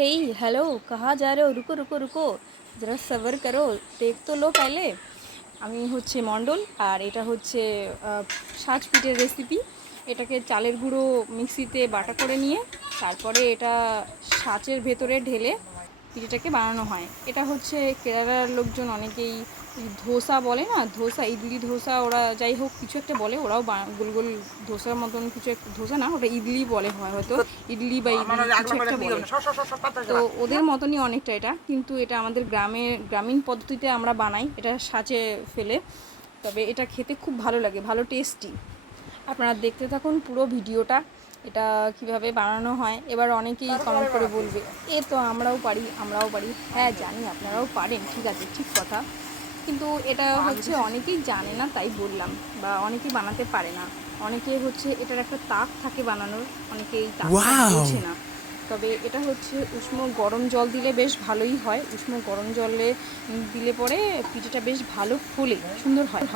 हेई hello, कहाँ जा रहे हो? रुको रुको रुको, जरा सबर करो, देख तो लो पहले। আমি হচ্ছে মণ্ডল, আর এটা হচ্ছে সাজ পিঠের রেসিপি। এটাকে চালের গুঁড়ো মিক্সিতে বাটা করে নিয়ে তারপরে এটা সাঁচের ভেতরে ঢেলে পিঠেটাকে বানানো হয়। এটা হচ্ছে কেরালার লোকজন অনেকেই ধোসা বলে না, ধোসা, ইডলি ধোসা, ওরা যাই হোক কিছু একটা বলে, ওরাও গোল গোল ধোসার মতন কিছু একটা, ধোসা না ওটা ইডলি বলে হয় হয়তো, ইডলি বা ইডলি কিছু একটা বলে। তো ওদের মতনই অনেকটা এটা, কিন্তু এটা আমাদের গ্রামীণ পদ্ধতিতে আমরা বানাই এটা সাঁচে ফেলে। তবে এটা খেতে খুব ভালো লাগে, ভালো টেস্টি। আপনারা দেখতে থাকুন পুরো ভিডিওটা, এটা কিভাবে বানানো হয়। এবার অনেকেই কমেন্ট করে বলবে, এ তো আমরাও পারি। হ্যাঁ জানি, আপনারাও পারেন, ঠিক আছে, ঠিক কথা, কিন্তু এটা হচ্ছে অনেকেই জানে না তাই বললাম, বা অনেকেই বানাতে পারে না। অনেকে হচ্ছে এটার একটা তাক থাকে বানানোর, অনেকে এই তাকটা বোঝে না। তবে এটা হচ্ছে উষ্ণ গরম জল দিলে বেশ ভালোই হয়, উষ্ণ গরম জলে দিলে পরে পিঠেটা বেশ ভালো ফোলে, সুন্দর হয়।